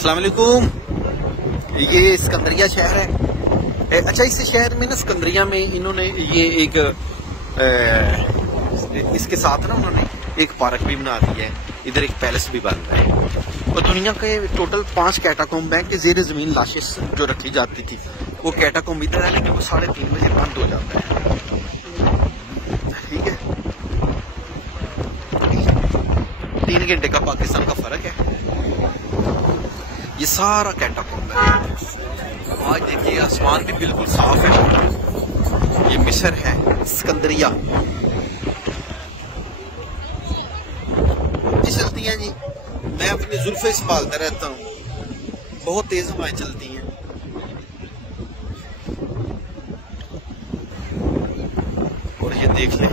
अस्सलाम वालेकुम। ये सिकंदरिया शहर है। अच्छा, इस शहर में ना सिकंदरिया में इन्होंने ये एक इसके साथ ना उन्होंने एक पार्क भी बना दी है। इधर एक पैलेस भी बन रहा है। और दुनिया के टोटल 5 कैटाकॉम्ब है कि जेर जमीन लाशें जो रखी जाती थी वो कैटाकॉम्ब इधर है, लेकिन वो 3:30 बजे बंद हो जाता है। ठीक है, 3 घंटे का पाकिस्तान का फर्क है। ये सारा कैटाकॉम्ब है। आज देखिए आसमान भी बिल्कुल साफ है। ये मिस्र है, सिकंदरिया। चलती हैं जी, मैं अपनी जुल्फे संभालता रहता हूँ, बहुत तेज हवाएं चलती हैं। और ये देख लें